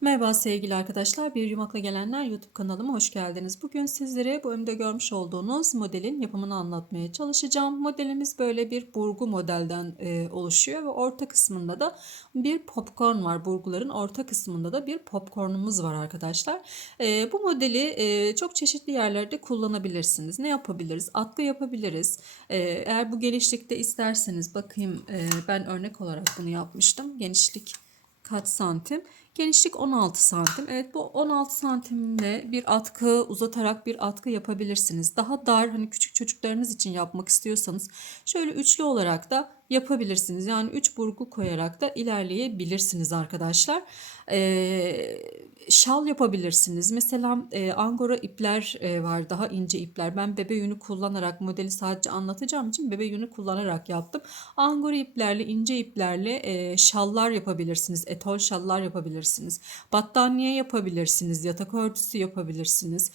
Merhaba sevgili arkadaşlar, Bir Yumakla Gelenler YouTube kanalıma hoş geldiniz. Bugün sizlere bu önümde görmüş olduğunuz modelin yapımını anlatmaya çalışacağım. Modelimiz böyle bir burgu modelden oluşuyor ve orta kısmında da bir popcorn var. Burguların orta kısmında da bir popcornumuz var arkadaşlar. Bu modeli çok çeşitli yerlerde kullanabilirsiniz. Ne yapabiliriz? Atkı yapabiliriz. Eğer bu genişlikte isterseniz bakayım, ben örnek olarak bunu yapmıştım. Genişlik kaç santim? Genişlik 16 santim. Evet, bu 16 santimle bir atkı uzatarak bir atkı yapabilirsiniz. Daha dar, hani küçük çocuklarınız için yapmak istiyorsanız şöyle üçlü olarak da yapabilirsiniz. Yani 3 burgu koyarak da ilerleyebilirsiniz arkadaşlar. Şal yapabilirsiniz. Mesela angora ipler var, daha ince ipler. Ben bebe yünü kullanarak, modeli sadece anlatacağım için bebe yünü kullanarak yaptım. Angora iplerle, ince iplerle şallar yapabilirsiniz. Etol şallar yapabilirsiniz. Battaniye yapabilirsiniz. Yatak örtüsü yapabilirsiniz.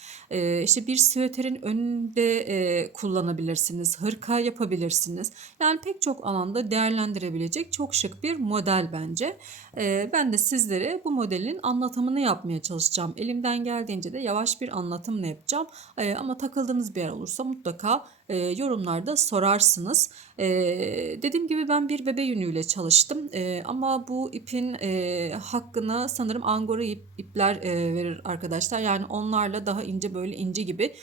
İşte bir süveterin önünde kullanabilirsiniz. Hırka yapabilirsiniz. Yani pek çok alanda değerlendirebilecek çok şık bir model bence. Ben de sizlere bu modelin anlatımını yapmaya çalışacağım. Elimden geldiğince de yavaş bir anlatımla yapacağım. Ama takıldığınız bir yer olursa mutlaka yorumlarda sorarsınız. Dediğim gibi ben bir bebe yünüyle çalıştım. Ama bu ipin hakkını sanırım angora ipler verir arkadaşlar. Yani onlarla daha ince, böyle inci gibi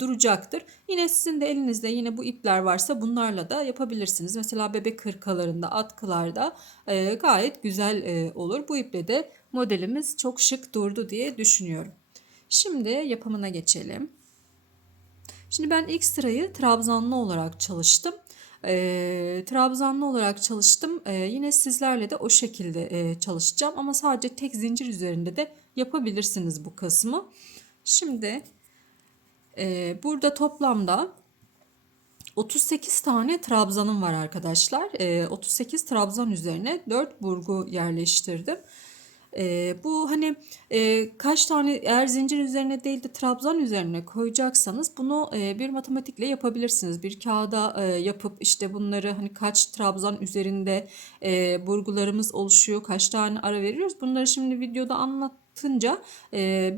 duracaktır. Yine sizin de elinizde yine bu ipler varsa bunlarla da yapabilirsiniz. Mesela bebek hırkalarında, atkılarda gayet güzel olur. Bu iple de modelimiz çok şık durdu diye düşünüyorum. Şimdi yapımına geçelim. Şimdi ben ilk sırayı trabzanlı olarak çalıştım. Trabzanlı olarak çalıştım. Yine sizlerle de o şekilde çalışacağım. Ama sadece tek zincir üzerinde de yapabilirsiniz bu kısmı. Şimdi burada toplamda 38 tane trabzanım var arkadaşlar. 38 trabzan üzerine 4 burgu yerleştirdim. Bu hani kaç tane, eğer zincir üzerine değil de trabzan üzerine koyacaksanız bunu bir matematikle yapabilirsiniz. Bir kağıda yapıp işte bunları, hani kaç trabzan üzerinde burgularımız oluşuyor, kaç tane ara veriyoruz. Bunları şimdi videoda anlatınca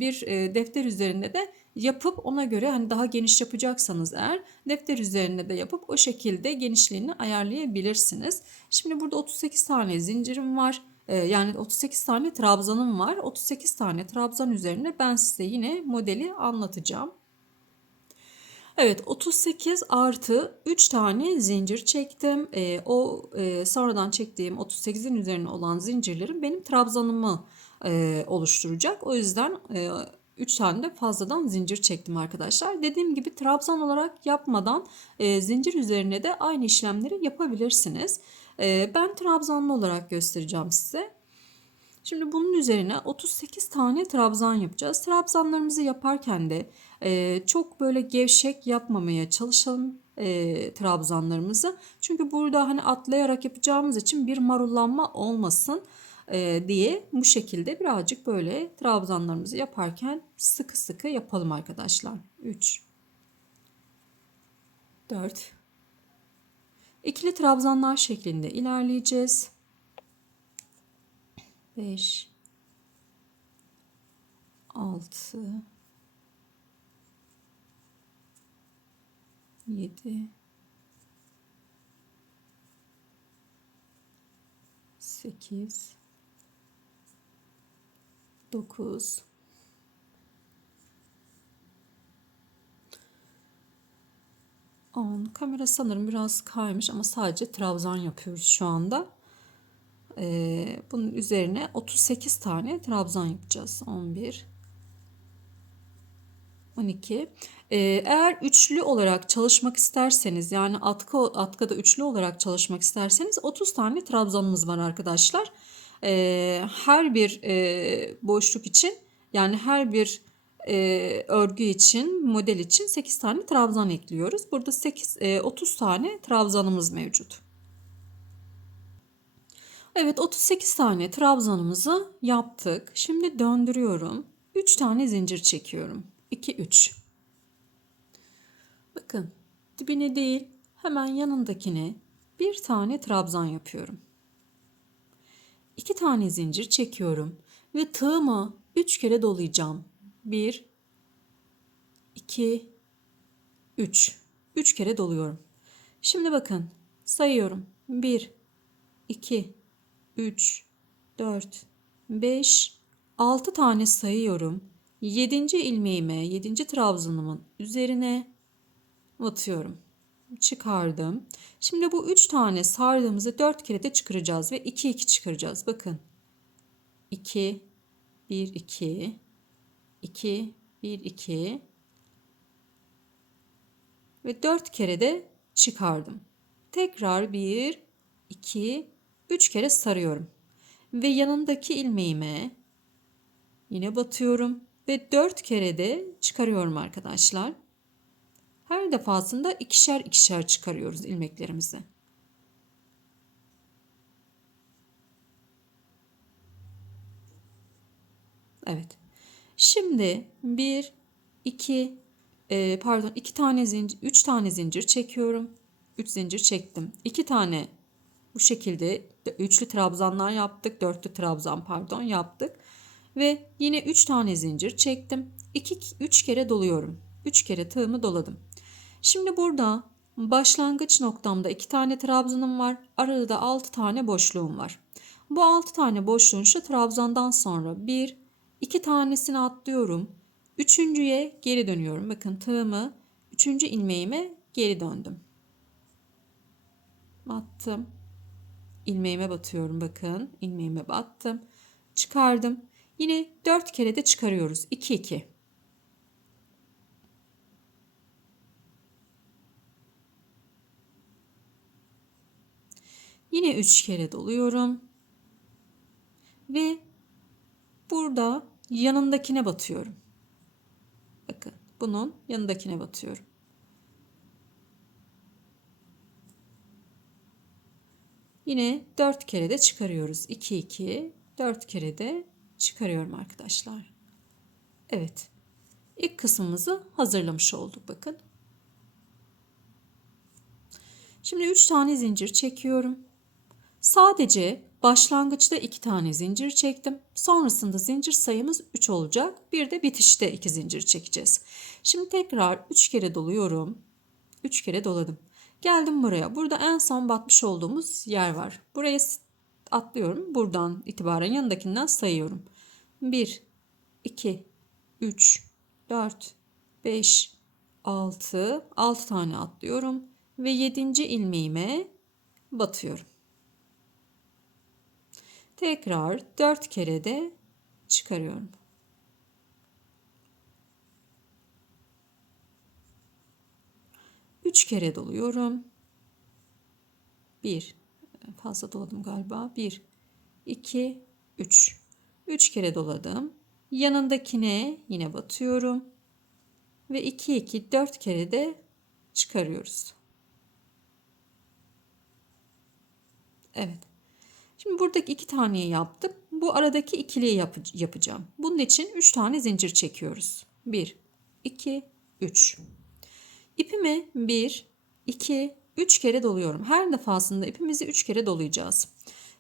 bir defter üzerinde de yapıp ona göre, hani daha geniş yapacaksanız eğer defter üzerine de yapıp o şekilde genişliğini ayarlayabilirsiniz. Şimdi burada 38 tane zincirim var. Yani 38 tane trabzanım var. 38 tane trabzan üzerine ben size yine modeli anlatacağım. Evet, 38 artı 3 tane zincir çektim. Sonradan çektiğim 38'in üzerine olan zincirlerim benim trabzanımı oluşturacak. O yüzden 3 tane de fazladan zincir çektim arkadaşlar. Dediğim gibi trabzan olarak yapmadan zincir üzerine de aynı işlemleri yapabilirsiniz. Ben trabzanlı olarak göstereceğim size. Şimdi bunun üzerine 38 tane trabzan yapacağız. Trabzanlarımızı yaparken de çok böyle gevşek yapmamaya çalışalım trabzanlarımızı. Çünkü burada hani atlayarak yapacağımız için bir marullanma olmasın diye bu şekilde birazcık böyle trabzanlarımızı yaparken sıkı sıkı yapalım arkadaşlar. 3, 4, ikili trabzanlar şeklinde ilerleyeceğiz. 5, 6, 7, 8, 9, 10. Kamera sanırım biraz kaymış ama sadece trabzan yapıyoruz şu anda. Bunun üzerine 38 tane trabzan yapacağız. 11, 12. Eğer üçlü olarak çalışmak isterseniz, yani atkıda üçlü olarak çalışmak isterseniz 30 tane trabzanımız var arkadaşlar. Her bir boşluk için, yani her bir örgü için, model için 8 tane trabzan ekliyoruz. Burada 30 tane trabzanımız mevcut. Evet, 38 tane trabzanımızı yaptık. Şimdi döndürüyorum. 3 tane zincir çekiyorum. 2, 3. Bakın, dibine değil, hemen yanındakine bir tane trabzan yapıyorum. 2 tane zincir çekiyorum. Ve tığımı 3 kere dolayacağım. 1, 2, 3. 3 kere doluyorum. Şimdi bakın sayıyorum. 1, 2, 3, 4, 5, 6 tane sayıyorum. 7. ilmeğime, 7. trabzanımın üzerine batıyorum. Çıkardım. Şimdi bu 3 tane sardığımızı 4 kere de çıkaracağız ve 2 2 çıkaracağız. Bakın. 2 1 2 2 1 2 ve 4 kere de çıkardım. Tekrar 1 2 3 kere sarıyorum. Ve yanındaki ilmeğime yine batıyorum ve 4 kere de çıkarıyorum arkadaşlar. Her defasında ikişer ikişer çıkarıyoruz ilmeklerimizi. Evet. Şimdi 1 2 2 tane zincir, 3 tane zincir çekiyorum. 3 zincir çektim. 2 tane bu şekilde üçlü trabzanlar yaptık. Dörtlü trabzan pardon yaptık. Ve yine 3 tane zincir çektim. 3 kere doluyorum. 3 kere tığımı doladım. Şimdi burada başlangıç noktamda 2 tane trabzanım var. Arada da 6 tane boşluğum var. Bu 6 tane boşluğun şu trabzandan sonra 1, 2 tanesini atlıyorum. Üçüncüye geri dönüyorum. Bakın tığımı 3. ilmeğime geri döndüm. Battım. İlmeğime batıyorum bakın. İlmeğime battım. Çıkardım. Yine 4 kere de çıkarıyoruz. 2 2. Yine 3 kere doluyorum. Ve burada yanındakine batıyorum. Bakın bunun yanındakine batıyorum. Yine 4 kere de çıkarıyoruz. 2 2 4 kere de çıkarıyorum arkadaşlar. Evet. İlk kısmımızı hazırlamış olduk bakın. Şimdi 3 tane zincir çekiyorum. Sadece başlangıçta 2 tane zincir çektim. Sonrasında zincir sayımız 3 olacak. Bir de bitişte 2 zincir çekeceğiz. Şimdi tekrar 3 kere doluyorum. 3 kere doladım. Geldim buraya. Burada en son batmış olduğumuz yer var. Buraya atlıyorum. Buradan itibaren yanındakinden sayıyorum. 1, 2, 3, 4, 5, 6. 6 tane atlıyorum. Ve 7. ilmeğime batıyorum. Tekrar 4 kere de çıkarıyorum. Üç kere doluyorum. 1, fazla doladım galiba. 1, 2, 3. 3 kere doladım. Yanındakine yine batıyorum. Ve 2, 2, 4 kere de çıkarıyoruz. Evet. Şimdi buradaki 2 taneyi yaptım. Bu aradaki ikiliyi yapacağım. Bunun için 3 tane zincir çekiyoruz. 1, 2, 3. İpimi 1, 2, 3 kere doluyorum. Her defasında ipimizi 3 kere dolayacağız.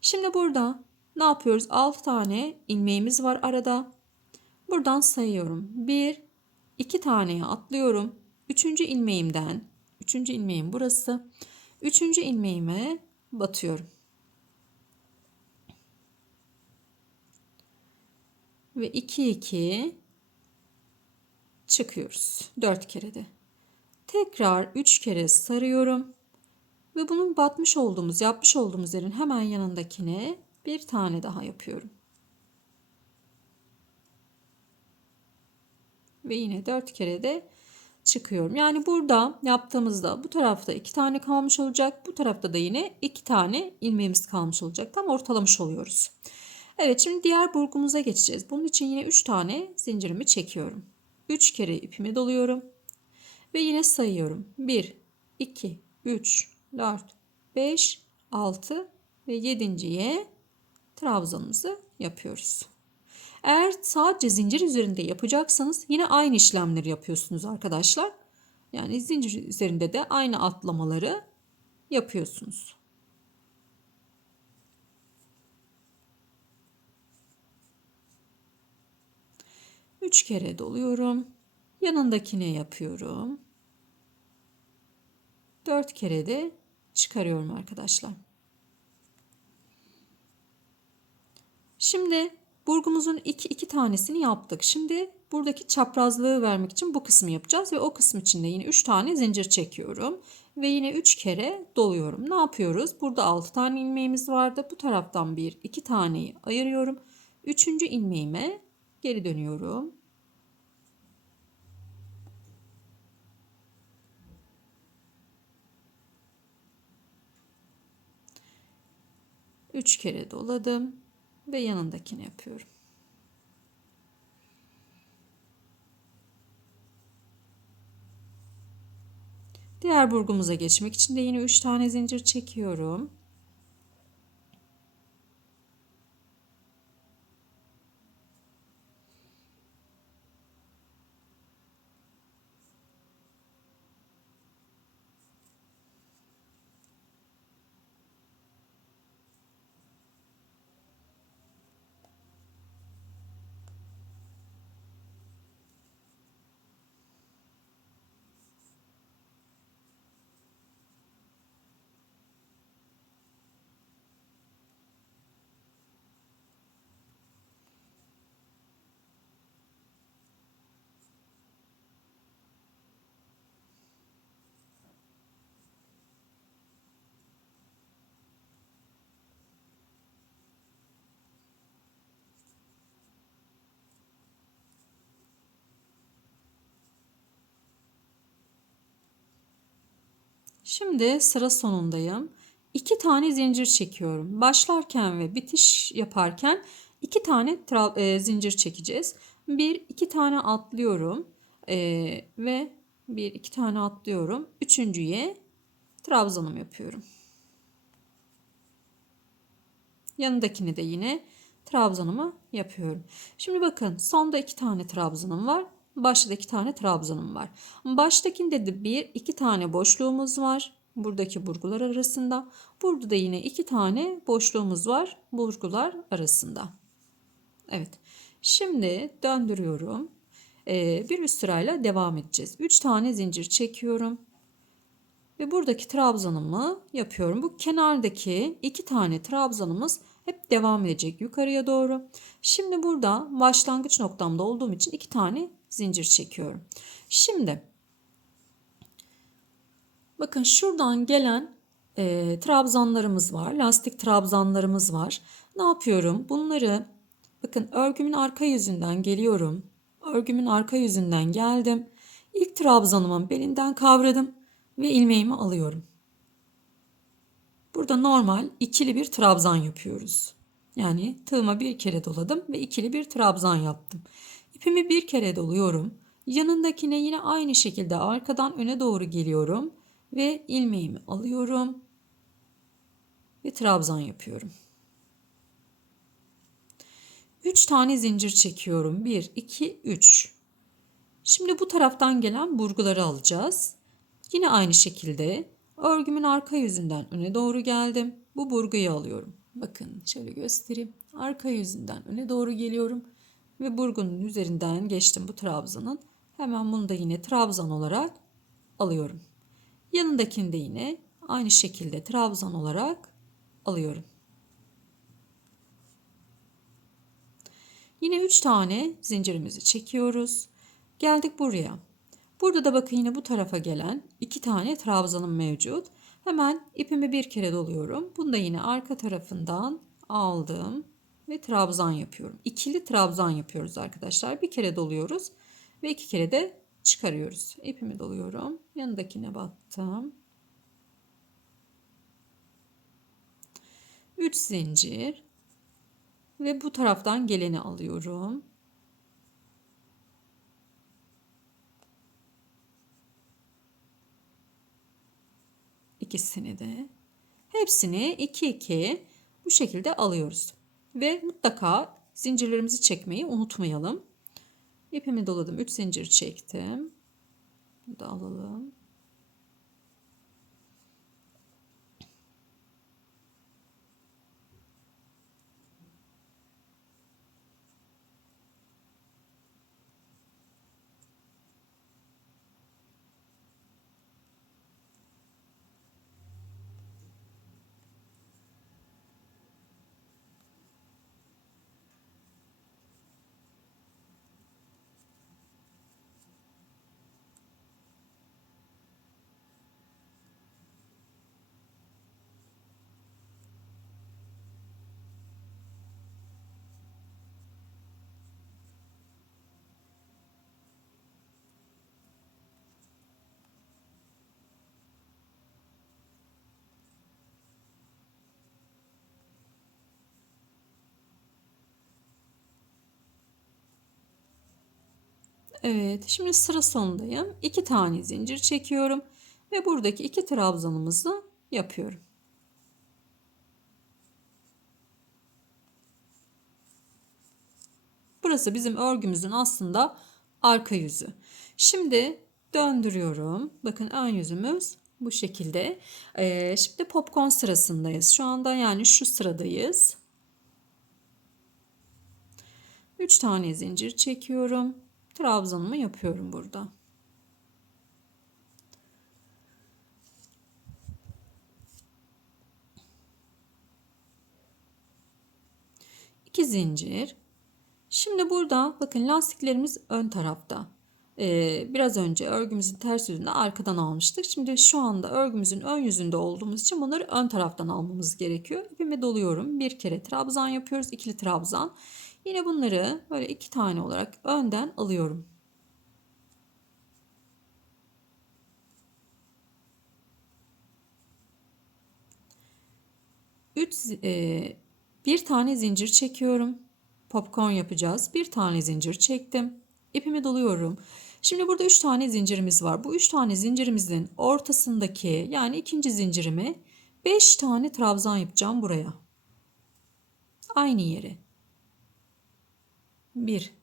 Şimdi burada ne yapıyoruz? 6 tane ilmeğimiz var arada. Buradan sayıyorum. 1, 2 taneye atlıyorum. 3. ilmeğimden, 3. ilmeğim burası. 3. ilmeğime batıyorum. Ve 2 2 çıkıyoruz. 4 kere de. Tekrar 3 kere sarıyorum. Ve bunun batmış olduğumuz, yapmış olduğumuz yerin hemen yanındakine bir tane daha yapıyorum. Ve yine 4 kere de çıkıyorum. Yani burada yaptığımızda bu tarafta 2 tane kalmış olacak. Bu tarafta da yine 2 tane ilmeğimiz kalmış olacak. Tam ortalamış oluyoruz. Evet, şimdi diğer burgumuza geçeceğiz. Bunun için yine 3 tane zincirimi çekiyorum. 3 kere ipimi doluyorum. Ve yine sayıyorum. 1, 2, 3, 4, 5, 6 ve 7.'ye trabzanımızı yapıyoruz. Eğer sadece zincir üzerinde yapacaksanız yine aynı işlemleri yapıyorsunuz arkadaşlar. Yani zincir üzerinde de aynı atlamaları yapıyorsunuz. 3 kere doluyorum. Yanındakine yapıyorum. 4 kere de çıkarıyorum arkadaşlar. Şimdi burgumuzun iki tanesini yaptık. Şimdi buradaki çaprazlığı vermek için bu kısmı yapacağız ve o kısım için de yine 3 tane zincir çekiyorum ve yine 3 kere doluyorum. Ne yapıyoruz? Burada 6 tane ilmeğimiz vardı. Bu taraftan 2 taneyi ayırıyorum. 3. ilmeğime geri dönüyorum. Üç kere doladım ve yanındakini yapıyorum. Diğer burgumuza geçmek için de yine 3 tane zincir çekiyorum. Şimdi sıra sonundayım. 2 tane zincir çekiyorum. Başlarken ve bitiş yaparken 2 tane zincir çekeceğiz. 2 tane atlıyorum ve 2 tane atlıyorum. Üçüncüye trabzanım yapıyorum. Yanındakini de yine trabzanımı yapıyorum. Şimdi bakın sonda 2 tane trabzanım var. Başta da 2 tane trabzanım var. Baştakinde de 2 tane boşluğumuz var. Buradaki burgular arasında. Burada da yine 2 tane boşluğumuz var. Burgular arasında. Evet. Şimdi döndürüyorum. Bir üst sırayla devam edeceğiz. 3 tane zincir çekiyorum. Ve buradaki trabzanımı yapıyorum. Bu kenardaki 2 tane trabzanımız hep devam edecek yukarıya doğru. Şimdi burada başlangıç noktamda olduğum için 2 tane zincir çekiyorum. Şimdi bakın şuradan gelen trabzanlarımız var. Lastik trabzanlarımız var. Ne yapıyorum? Bunları bakın örgümün arka yüzünden geliyorum. Örgümün arka yüzünden geldim. İlk trabzanımın belinden kavradım ve ilmeğimi alıyorum. Burada normal ikili bir trabzan yapıyoruz. Yani tığıma bir kere doladım ve ikili bir trabzan yaptım. İpimi bir kere doluyorum. Yanındakine yine aynı şekilde arkadan öne doğru geliyorum ve ilmeğimi alıyorum ve trabzan yapıyorum. 3 tane zincir çekiyorum. 1, 2, 3. Şimdi bu taraftan gelen burguları alacağız. Yine aynı şekilde örgümün arka yüzünden öne doğru geldim. Bu burguyu alıyorum. Bakın şöyle göstereyim. Arka yüzünden öne doğru geliyorum. Ve burgunun üzerinden geçtim bu trabzanın. Hemen bunu da yine trabzan olarak alıyorum. Yanındakini de yine aynı şekilde trabzan olarak alıyorum. Yine 3 tane zincirimizi çekiyoruz. Geldik buraya. Burada da bakın yine bu tarafa gelen 2 tane trabzanım mevcut. Hemen ipimi bir kere doluyorum. Bunu da yine arka tarafından aldım ve trabzan yapıyorum. İkili trabzan yapıyoruz arkadaşlar. Bir kere doluyoruz ve 2 kere de çıkarıyoruz. İpimi doluyorum. Yanındakine battım. 3 zincir ve bu taraftan geleni alıyorum. İkisini de. Hepsini 2 bu şekilde alıyoruz. Ve mutlaka zincirlerimizi çekmeyi unutmayalım. İpimi doladım. 3 zincir çektim. Bunu da alalım. Evet, şimdi sıra sonundayım. 2 tane zincir çekiyorum ve buradaki 2 trabzanımızı yapıyorum. Burası bizim örgümüzün aslında arka yüzü. Şimdi döndürüyorum. Bakın ön yüzümüz bu şekilde. Şimdi popcorn sırasındayız. Şu anda yani şu sıradayız. 3 tane zincir çekiyorum. Trabzanımı yapıyorum burada. İki zincir. Şimdi burada bakın lastiklerimiz ön tarafta. Biraz önce örgümüzün ters yüzünde arkadan almıştık. Şimdi şu anda örgümüzün ön yüzünde olduğumuz için bunları ön taraftan almamız gerekiyor. İpimi doluyorum. Bir kere trabzan yapıyoruz. İkili trabzan. Yine bunları böyle 2 tane olarak önden alıyorum. Bir tane zincir çekiyorum. Popcorn yapacağız. Bir tane zincir çektim. İpimi doluyorum. Şimdi burada 3 tane zincirimiz var. Bu 3 tane zincirimizin ortasındaki yani ikinci zincirimi 5 tane trabzan yapacağım buraya. Aynı yere. 1.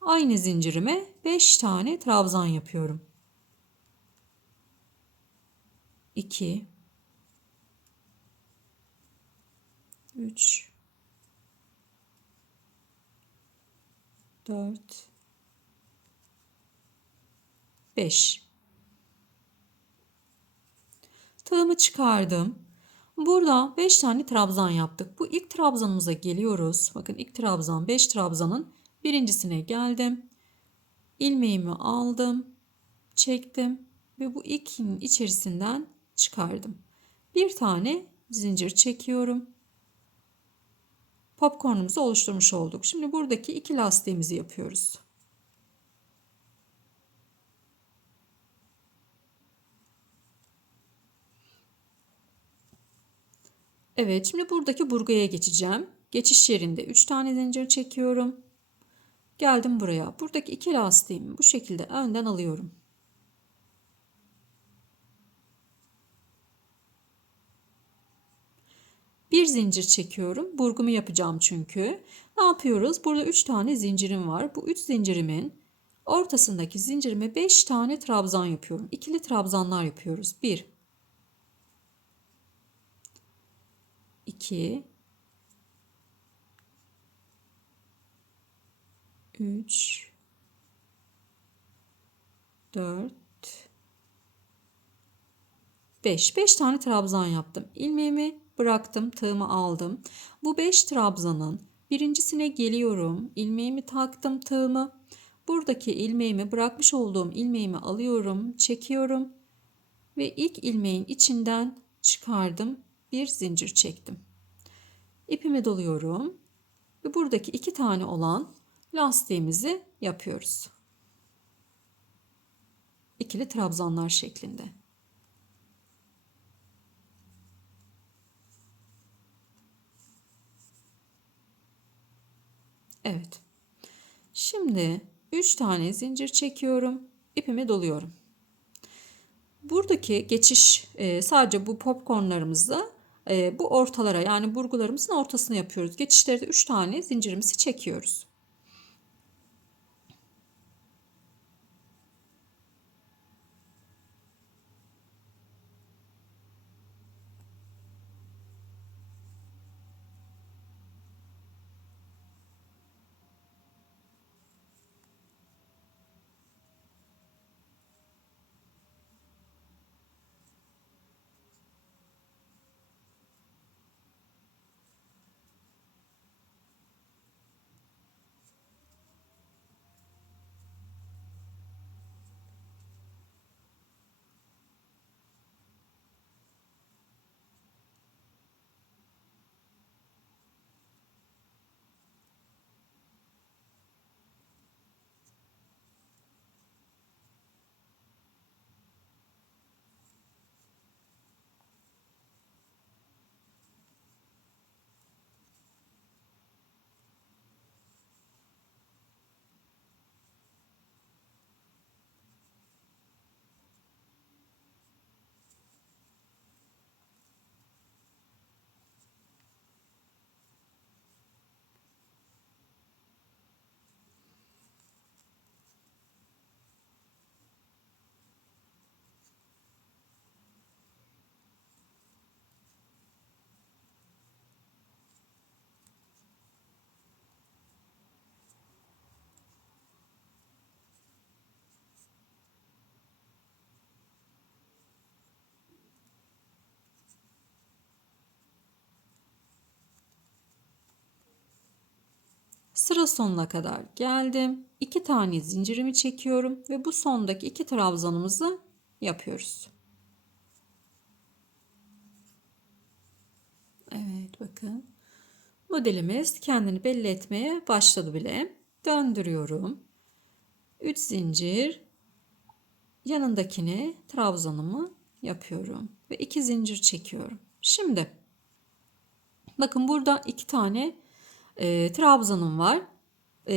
Aynı zincirime 5 tane trabzan yapıyorum. 2 3 4 5. Tığımı çıkardım. Burada 5 tane trabzan yaptık. Bu ilk trabzanımıza geliyoruz. Bakın ilk trabzan 5 trabzanın birincisine geldim. İlmeğimi aldım, çektim ve bu ikinin içerisinden çıkardım. Bir tane zincir çekiyorum. Popcornumuzu oluşturmuş olduk. Şimdi buradaki iki lastiğimizi yapıyoruz. Evet, şimdi buradaki burgaya geçeceğim. Geçiş yerinde 3 tane zincir çekiyorum. Geldim buraya. Buradaki iki lastiğimi bu şekilde önden alıyorum. Bir zincir çekiyorum. Burgumu yapacağım çünkü. Ne yapıyoruz? Burada 3 tane zincirim var. Bu 3 zincirimin ortasındaki zincirime 5 tane trabzan yapıyorum. İkili trabzanlar yapıyoruz. 1 2 3 4 5. 5 tane trabzan yaptım. İlmeğimi bıraktım, tığımı aldım. Bu 5 trabzanın birincisine geliyorum. İlmeğimi taktım, tığımı. Buradaki ilmeğimi bırakmış olduğum ilmeğimi alıyorum, çekiyorum ve ilk ilmeğin içinden çıkardım. Bir zincir çektim. İpimi doluyorum ve buradaki 2 tane olan lastiğimizi yapıyoruz. İkili trabzanlar şeklinde. Evet. Şimdi 3 tane zincir çekiyorum. İpimi doluyorum. Buradaki geçiş sadece bu popcornlarımızı bu ortalara yani burgularımızın ortasına yapıyoruz. Geçişlerde 3 tane zincirimizi çekiyoruz. Sıra sonuna kadar geldim. 2 tane zincirimi çekiyorum ve bu sondaki 2 trabzanımızı yapıyoruz. Evet, bakın. Modelimiz kendini belli etmeye başladı bile. Döndürüyorum. 3 zincir, yanındakine trabzanımı yapıyorum ve 2 zincir çekiyorum. Şimdi bakın, burada 2 tane trabzanım var.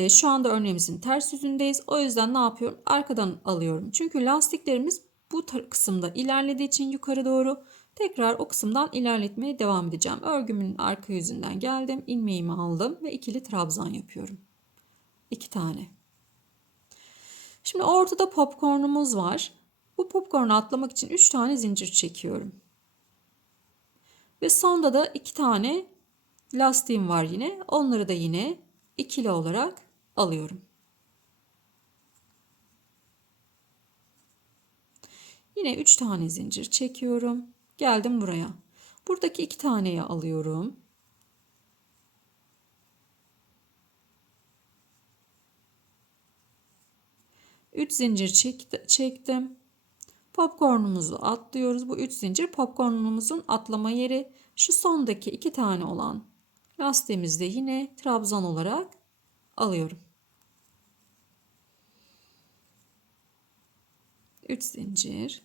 Şu anda örneğimizin ters yüzündeyiz. O yüzden ne yapıyorum? Arkadan alıyorum. Çünkü lastiklerimiz bu kısımda ilerlediği için yukarı doğru tekrar o kısımdan ilerletmeye devam edeceğim. Örgümün arka yüzünden geldim. İlmeğimi aldım ve ikili trabzan yapıyorum. 2 tane. Şimdi ortada popcornumuz var. Bu popcornu atlamak için 3 tane zincir çekiyorum. Ve sonda da 2 tane lastiğim var yine. Onları da yine ikili olarak alıyorum. Yine 3 tane zincir çekiyorum. Geldim buraya. Buradaki 2 taneyi alıyorum. Üç zincir çektim. Popcornumuzu atlıyoruz. Bu 3 zincir popcornumuzun atlama yeri. Şu sondaki 2 tane olan lastiğimizi de yine trabzan olarak alıyorum. 3 zincir.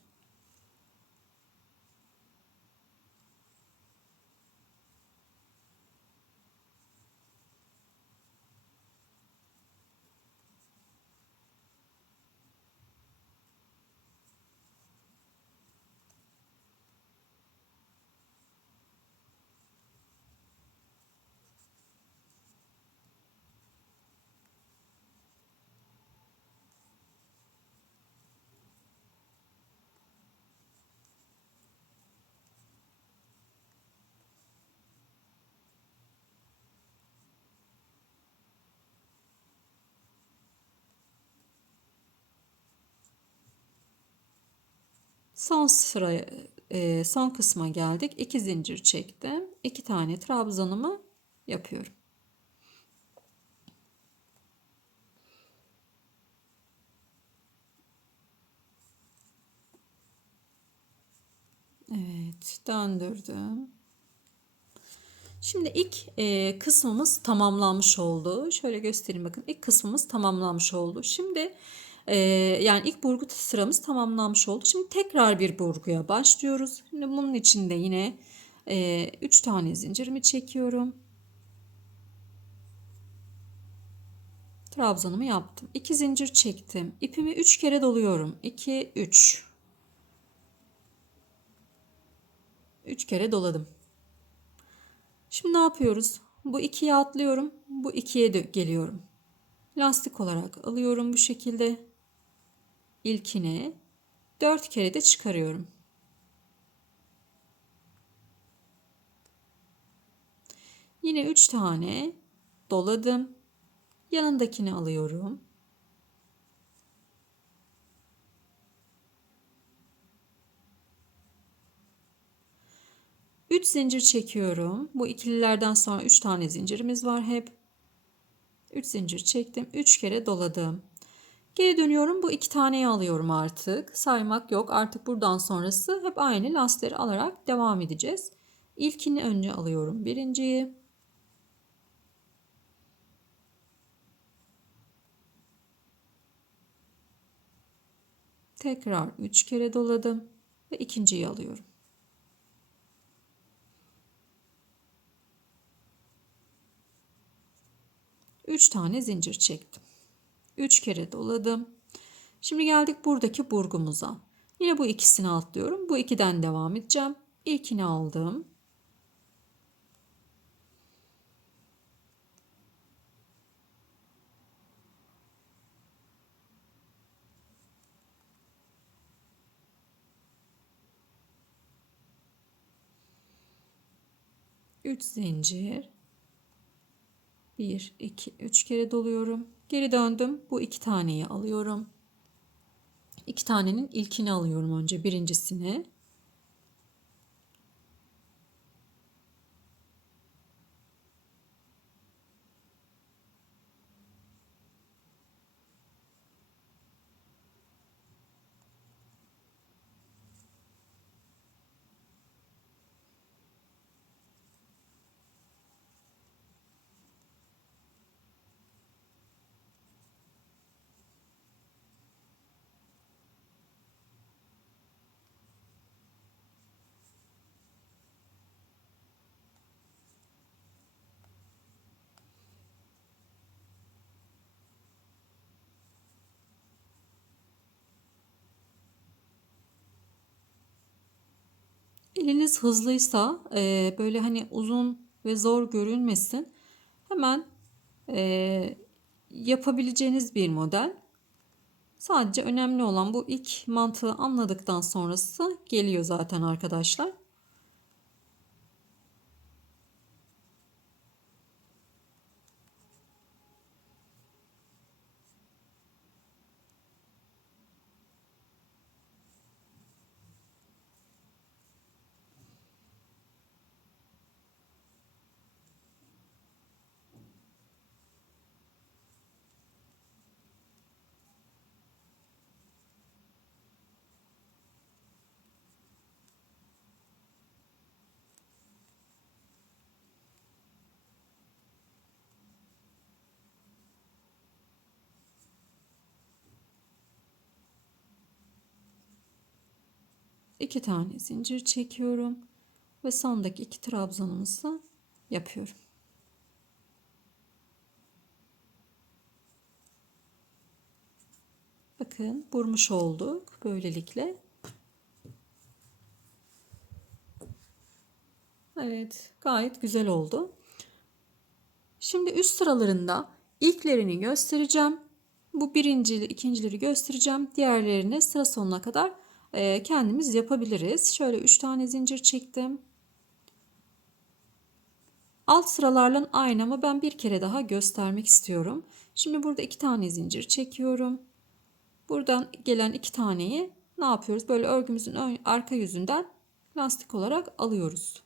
Son sıraya, son kısma geldik. 2 zincir çektim. 2 tane trabzanımı yapıyorum. Evet, döndürdüm. Şimdi ilk kısmımız tamamlanmış oldu. Şöyle göstereyim, bakın. İlk kısmımız tamamlanmış oldu. Şimdi yani ilk burgu sıramız tamamlanmış oldu. Şimdi tekrar bir burguya başlıyoruz. Şimdi bunun için de yine 3 tane zincirimi çekiyorum. Trabzanımı yaptım. 2 zincir çektim. İpimi 3 kere doluyorum. 2, 3. 3 kere doladım. Şimdi ne yapıyoruz? Bu 2'ye atlıyorum. Bu 2'ye de geliyorum. Lastik olarak alıyorum bu şekilde. İlkine 4 kere de çıkarıyorum. Yine 3 tane doladım. Yanındakini alıyorum. Üç zincir çekiyorum. Bu ikililerden sonra 3 tane zincirimiz var hep. 3 zincir çektim. 3 kere doladım. Geri dönüyorum. Bu 2 taneyi alıyorum artık. Saymak yok. Artık buradan sonrası hep aynı lastikleri alarak devam edeceğiz. İlkini önce alıyorum. Birinciyi. Tekrar 3 kere doladım. Ve ikinciyi alıyorum. 3 tane zincir çektim. 3 kere doladım. Şimdi geldik buradaki burgumuza. Yine bu ikisini atlıyorum. Bu ikiden devam edeceğim. İlkini aldım. Üç zincir. 1, 2, 3 kere doluyorum. Geri döndüm. Bu 2 taneyi alıyorum. 2 tanenin ilkini alıyorum önce, birincisini. Eliniz hızlıysa böyle hani uzun ve zor görünmesin. Hemen yapabileceğiniz bir model. Sadece önemli olan bu ilk mantığı anladıktan sonrası geliyor zaten arkadaşlar. İki tane zincir çekiyorum ve sondaki iki trabzanımızı yapıyorum. Bakın vurmuş olduk böylelikle. Evet, gayet güzel oldu. Şimdi üst sıralarında ilklerini göstereceğim. Bu birincili, ikincileri göstereceğim. Diğerlerini sıra sonuna kadar kendimiz yapabiliriz. Şöyle 3 tane zincir çektim. Alt sıralarla aynı ama ben bir kere daha göstermek istiyorum. Şimdi burada 2 tane zincir çekiyorum. Buradan gelen 2 taneyi ne yapıyoruz? Böyle örgümüzün arka yüzünden lastik olarak alıyoruz.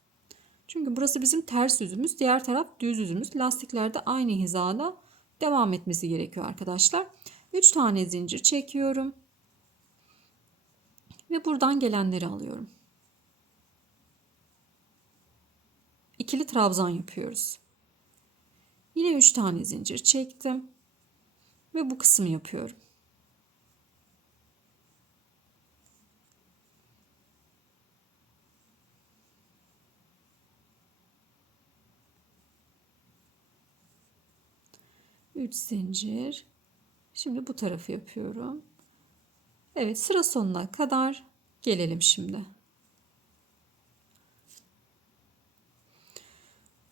Çünkü burası bizim ters yüzümüz, diğer taraf düz yüzümüz. Lastikler de aynı hizada devam etmesi gerekiyor arkadaşlar. 3 tane zincir çekiyorum. Ve buradan gelenleri alıyorum. İkili trabzan yapıyoruz. Yine 3 tane zincir çektim. Ve bu kısmı yapıyorum. Üç zincir. Şimdi bu tarafı yapıyorum. Evet, sıra sonuna kadar gelelim şimdi.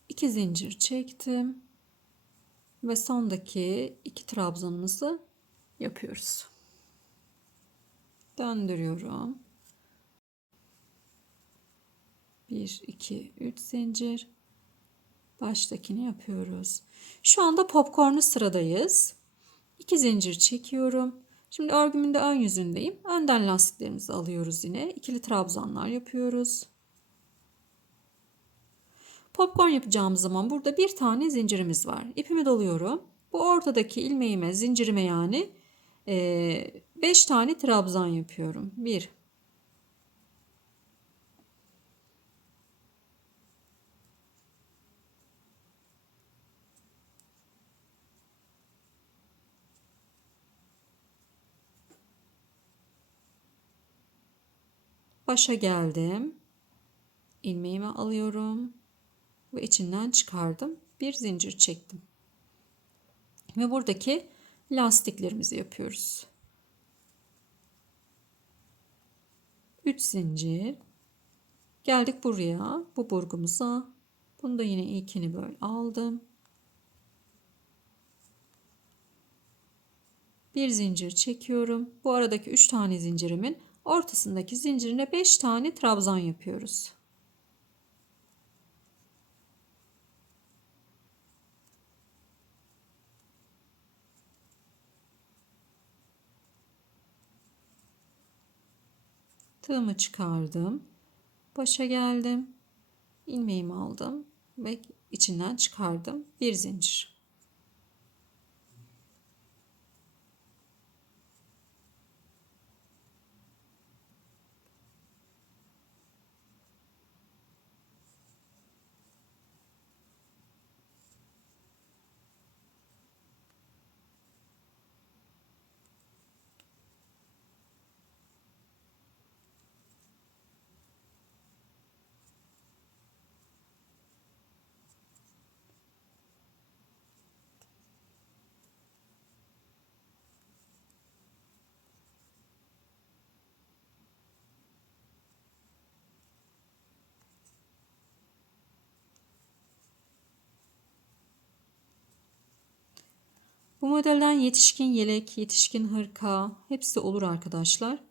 2 zincir çektim ve sondaki 2 trabzanımızı yapıyoruz. Döndürüyorum. 1 2 3 zincir. Baştakini yapıyoruz. Şu anda popcornlu sıradayız. 2 zincir çekiyorum. Şimdi örgümün de ön yüzündeyim. Önden lastiklerimizi alıyoruz yine. İkili trabzanlar yapıyoruz. Popcorn yapacağımız zaman burada bir tane zincirimiz var. İpimi doluyorum. Bu ortadaki ilmeğime, zincirime yani 5 tane trabzan yapıyorum. 1 başa geldim. İlmeğimi alıyorum ve içinden çıkardım. Bir zincir çektim. Ve buradaki lastiklerimizi yapıyoruz. 3 zincir. Geldik buraya, bu burgumuza. Bunu da yine ilkini böyle aldım. Bir zincir çekiyorum. Bu aradaki 3 tane zincirimin ortasındaki zincirine 5 tane trabzan yapıyoruz. Tığımı çıkardım. Başa geldim. İlmeğimi aldım ve içinden çıkardım. Bir zincir. Bu modelden yetişkin yelek, yetişkin hırka hepsi olur arkadaşlar.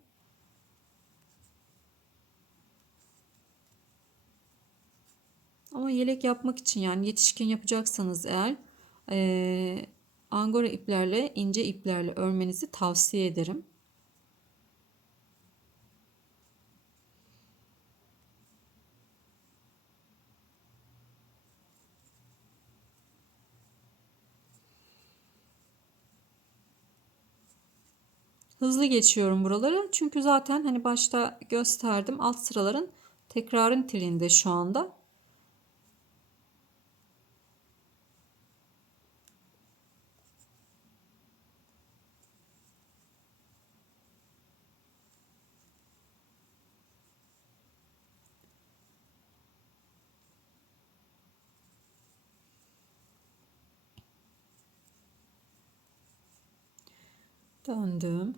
Ama yelek yapmak için, yani yetişkin yapacaksanız eğer, angora iplerle, ince iplerle örmenizi tavsiye ederim. Hızlı geçiyorum buraları. Çünkü zaten hani başta gösterdim, alt sıraların tekrarın tilinde şu anda. Döndüm.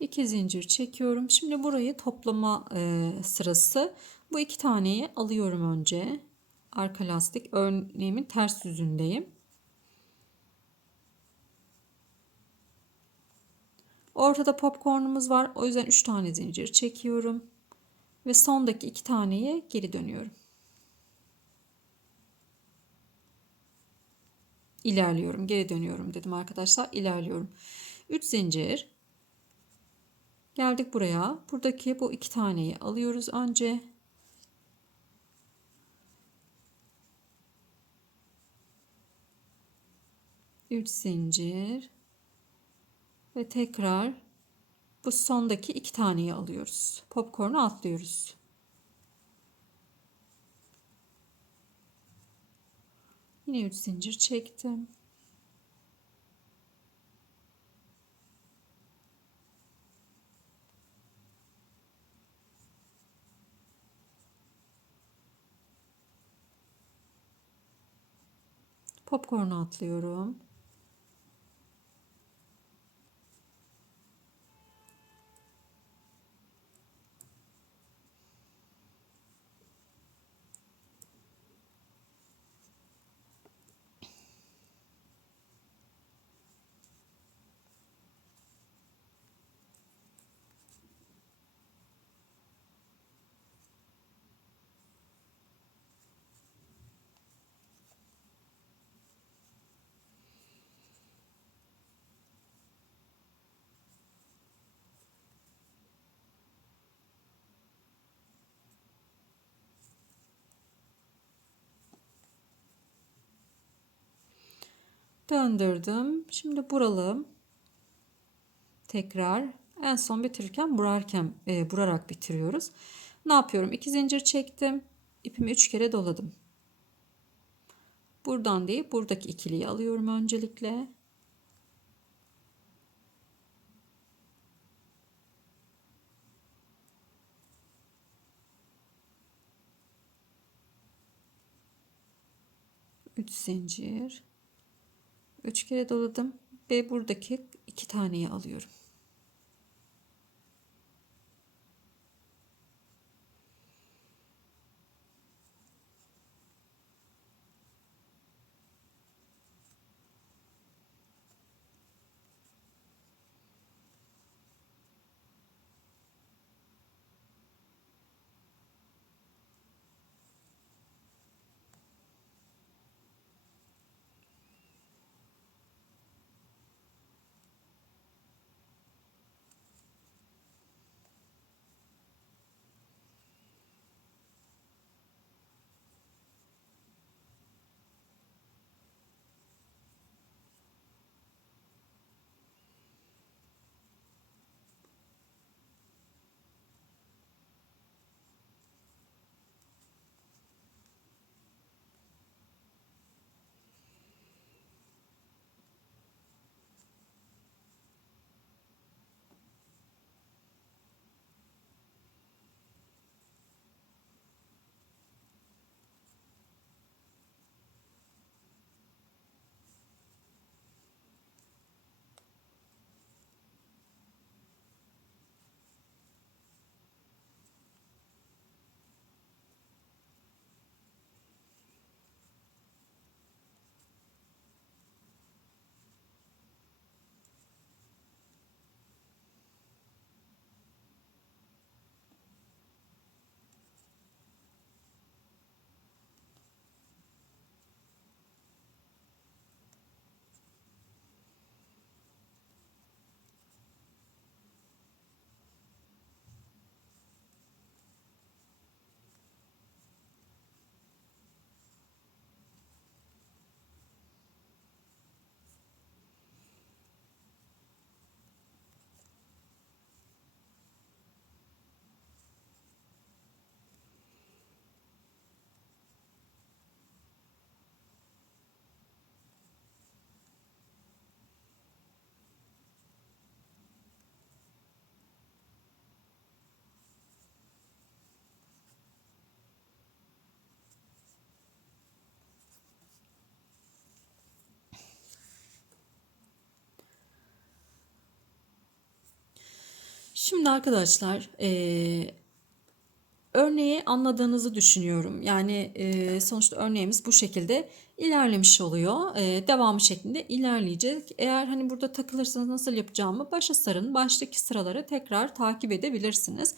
İki zincir çekiyorum. Şimdi burayı toplama sırası. Bu iki taneyi alıyorum önce. Arka lastik örneğimin ters yüzündeyim. Ortada popcornumuz var. O yüzden 3 tane zincir çekiyorum. Ve sondaki iki taneyi geri dönüyorum. İlerliyorum. Geri dönüyorum dedim arkadaşlar. İlerliyorum. 3 zincir. Geldik buraya. Buradaki bu iki taneyi alıyoruz önce. Üç zincir. Ve tekrar bu sondaki iki taneyi alıyoruz. Popcorn'u atlıyoruz. Yine 3 zincir çektim. Popcorn'u atlıyorum. Döndürdüm. Şimdi buralım. Tekrar en son bitirirken burarak bitiriyoruz. Ne yapıyorum? 2 zincir çektim. İpimi 3 kere doladım. Buradan değil, buradaki ikiliyi alıyorum öncelikle. Üç zincir. 3 kere doladım ve buradaki iki taneyi alıyorum. Şimdi arkadaşlar örneği anladığınızı düşünüyorum. Yani sonuçta örneğimiz bu şekilde ilerlemiş oluyor. Devamı şeklinde ilerleyecek. Eğer hani burada takılırsanız nasıl yapacağımı başa sarın. Baştaki sıraları tekrar takip edebilirsiniz.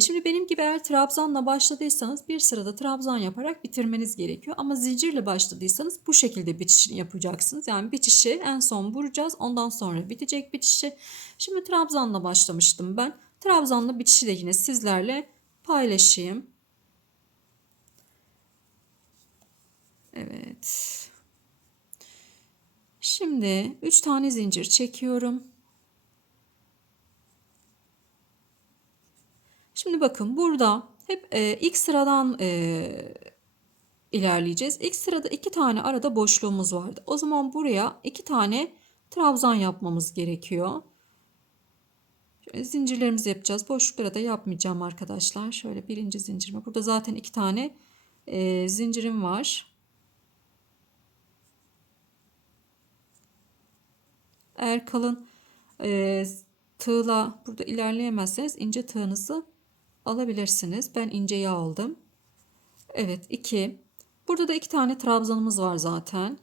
Şimdi benim gibi eğer trabzanla başladıysanız bir sırada trabzan yaparak bitirmeniz gerekiyor. Ama zincirle başladıysanız bu şekilde bitişini yapacaksınız. Yani bitişi en son vuracağız. Ondan sonra bitecek bitişi. Şimdi trabzanla başlamıştım ben. Trabzanla bitişi de yine sizlerle paylaşayım. Evet. Şimdi 3 tane zincir çekiyorum. Şimdi bakın burada hep ilk sıradan ilerleyeceğiz. İlk sırada 2 tane arada boşluğumuz vardı. O zaman buraya 2 tane trabzan yapmamız gerekiyor. Şöyle zincirlerimizi yapacağız. Boşluklara da yapmayacağım arkadaşlar. Şöyle birinci zincirime. Burada zaten 2 tane zincirim var. Eğer kalın tığla burada ilerleyemezseniz ince tığınızı alabilirsiniz. Ben inceyi aldım. Evet 2. Burada da 2 tane trabzanımız var zaten.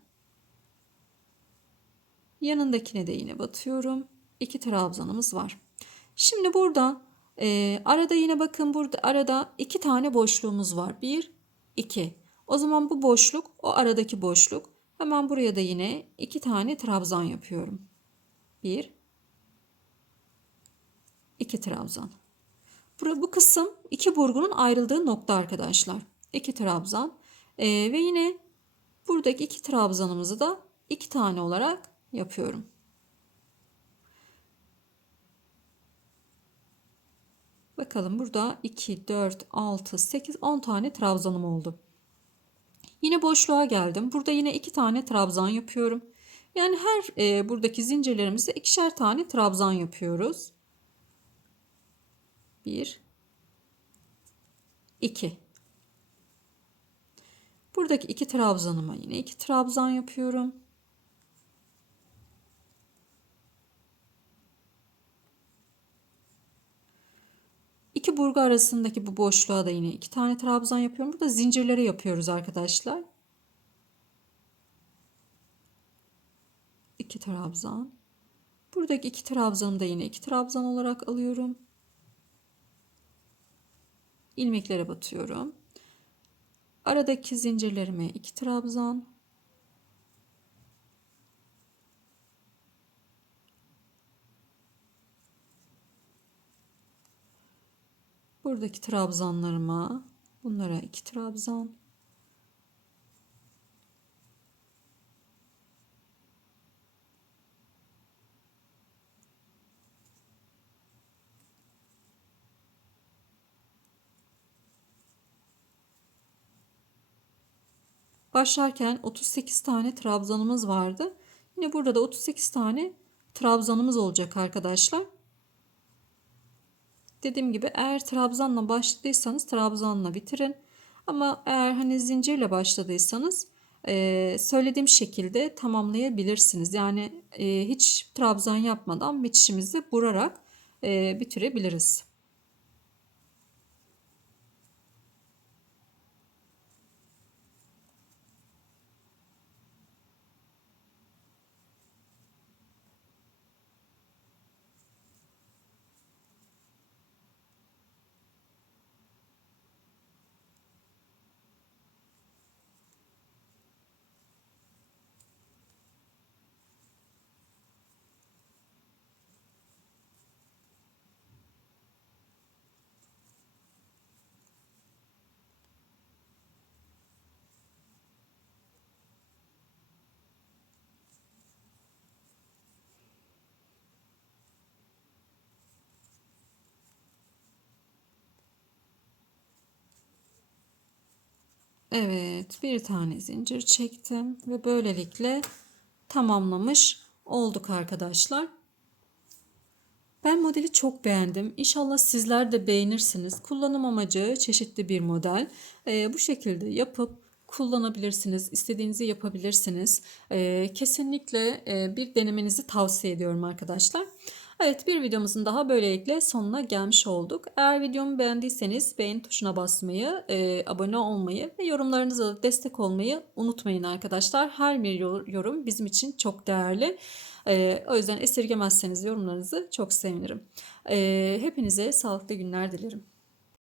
Yanındakine de yine batıyorum. 2 trabzanımız var. Şimdi burada arada yine bakın burada arada 2 tane boşluğumuz var. 1, 2. O zaman bu boşluk o aradaki boşluk. Hemen buraya da yine 2 tane trabzan yapıyorum. 1, 2 trabzan. Bu kısım iki burgunun ayrıldığı nokta arkadaşlar. 2 trabzan. Ve yine buradaki 2 trabzanımızı da 2 tane olarak yapıyorum. Bakalım burada 2, 4, 6, 8, 10 tane trabzanım oldu. Yine boşluğa geldim. Burada yine 2 tane trabzan yapıyorum. Yani her buradaki zincirlerimizde ikişer tane trabzan yapıyoruz. 1, 2. Buradaki 2 trabzanıma yine 2 trabzan yapıyorum. İki burgu arasındaki bu boşluğa da yine 2 tane trabzan yapıyorum. Burada zincirleri yapıyoruz arkadaşlar. 2 trabzan. Buradaki 2 trabzanı da yine 2 trabzan olarak alıyorum. İlmeklere batıyorum. Aradaki zincirlerime 2 trabzan. Buradaki trabzanlarıma bunlara 2 trabzan. Başlarken 38 tane trabzanımız vardı. Yine burada da 38 tane trabzanımız olacak arkadaşlar. Dediğim gibi eğer trabzanla başladıysanız trabzanla bitirin. Ama eğer hani zincirle başladıysanız söylediğim şekilde tamamlayabilirsiniz. Yani hiç trabzan yapmadan bitişimizi vurarak bitirebiliriz. Evet, bir tane zincir çektim ve böylelikle tamamlamış olduk arkadaşlar. Ben modeli çok beğendim. İnşallah sizler de beğenirsiniz. Kullanım amacı çeşitli bir model. Bu şekilde yapıp kullanabilirsiniz. İstediğinizi yapabilirsiniz. Kesinlikle bir denemenizi tavsiye ediyorum arkadaşlar. Evet, bir videomuzun daha böylelikle sonuna gelmiş olduk. Eğer videomu beğendiyseniz beğen tuşuna basmayı, abone olmayı ve yorumlarınızla da destek olmayı unutmayın arkadaşlar. Her bir yorum bizim için çok değerli. O yüzden esirgemezseniz yorumlarınızı çok sevinirim. Hepinize sağlıklı günler dilerim.